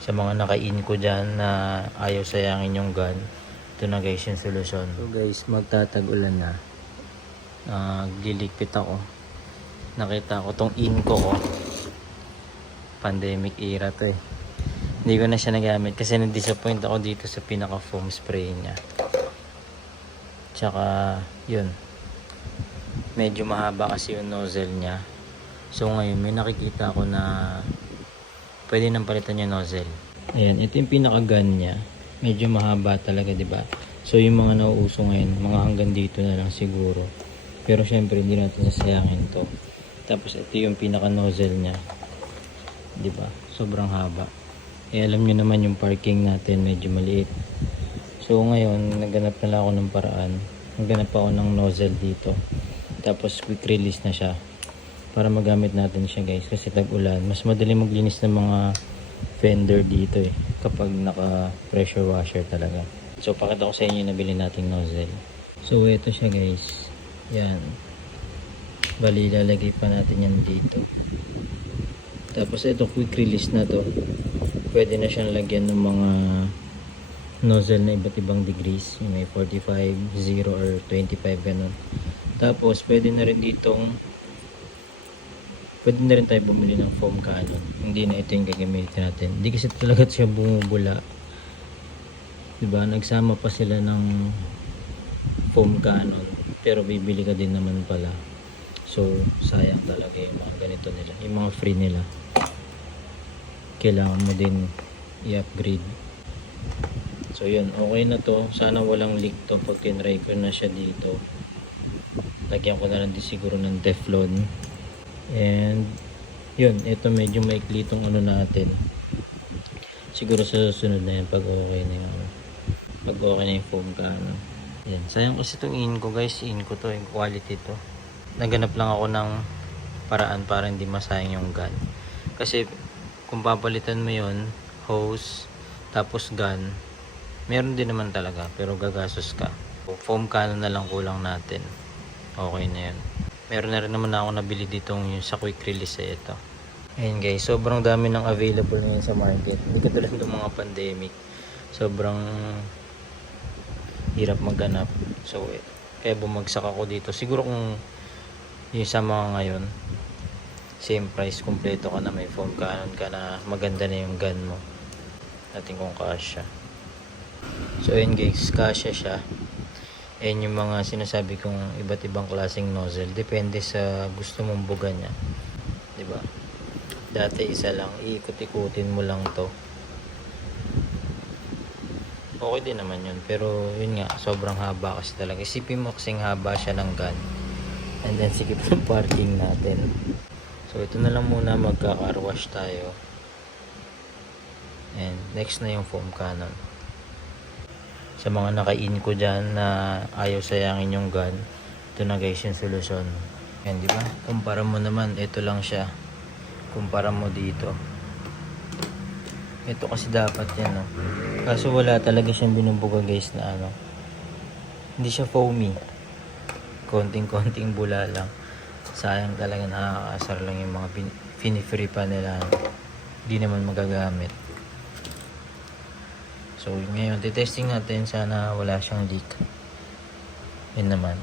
Sa mga naka-in ko dyan na ayaw sayangin yung gun, ito na guys yung solusyon. So guys, magtatag-ulan na. Liligpit ako. Nakita ko tong in ko, oh. Pandemic era to eh. Hindi ko na siya nagamit kasi na-disappoint ako dito sa pinaka foam spray niya. Tsaka yun, medyo mahaba kasi yung nozzle niya. So ngayon may nakikita ako na pwede nang palitan yung nozzle. Ayan, ito yung pinaka gun niya. Medyo mahaba talaga, di ba? So yung mga nauuso ngayon, mga hanggang dito na lang siguro. Pero syempre hindi natin sasayangin to. Tapos ito yung pinaka nozzle niya. Di ba? Sobrang haba. Eh alam niyo naman yung parking natin medyo maliit. So ngayon, naghanap na lang ako ng paraan. Naghanap ako ng nozzle dito. Tapos quick release na siya. Para magamit natin siya guys. Kasi tag-ulan. Mas madali maglinis ng mga fender dito eh. Kapag naka pressure washer talaga. So pakita ko sa inyo yung nabili nating nozzle. So ito siya guys. Yan. Bali ilalagay pa natin yan dito. Tapos ito quick release na to. Pwede na siyang lagyan ng mga nozzle na iba't ibang degrees. May 45, 0 or 25 ganun. Tapos pwede na rin tayo bumili ng foam cannon. Hindi na ito yung gagamitin natin. Hindi kasi talaga siya bumubula. Diba? Nagsama pa sila ng foam cannon. Pero bibili ka din naman pala. So sayang talaga yung mga ganito nila. Yung mga free nila. Kailangan mo din i-upgrade. So yun, okay na to. Sana walang leak to pag tinry ko na siya dito. Lagyan ko na lang din siguro ng Teflon. And yun, ito medyo maikli itong ano natin. Siguro sa susunod na yan pag okay na yung foam cannon. Yan, sayang kasi itong in ko guys. In ko to, yung quality to. Naganap lang ako ng paraan para hindi masayang yung gun. Kasi kung papalitan mo yun, hose, tapos gun, meron din naman talaga, pero gagastos ka. Foam cannon na lang kulang natin. Okay na yun. Meron na rin naman ako nabili dito yung sa quick release eh, ito. Ayun guys, sobrang dami ng available ngayon sa market. Hindi katulad ng mga pandemic. Sobrang hirap maghanap. So, kaya bumagsak ako dito. Siguro kung yung sa mga ngayon, same price, kompleto ka na, may foam cannon ka na, maganda na yung gun mo. Natin kung kasya. So ayun guys, kasya siya. Ayun yung mga sinasabi kong iba't ibang klaseng nozzle. Depende sa gusto mong buga niya. Diba? Dati isa lang, iikot-ikutin mo lang to. Okay din naman yun. Pero yun nga, sobrang haba kasi talaga. Isipin mo kasing haba siya ng gun. And then sikip ng parking natin. So ito na lang muna, magka-car wash tayo. And next na yung foam cannon. Sa mga naka-in ko dyan na ayaw sayangin yung gun, ito na guys yung solusyon. Yan, di ba? Kumpara mo naman, ito lang siya. Kumpara mo dito. Ito kasi dapat yan, no? Kaso wala talaga siyang binubuga guys na ano. Hindi siya foamy. Konting-konting bula lang. Sayang talaga, nakakaasar lang yung mga fini-free pa nila. Hindi naman magagamit. So ngayon, titesting natin, sana wala siyang leak. Yun naman.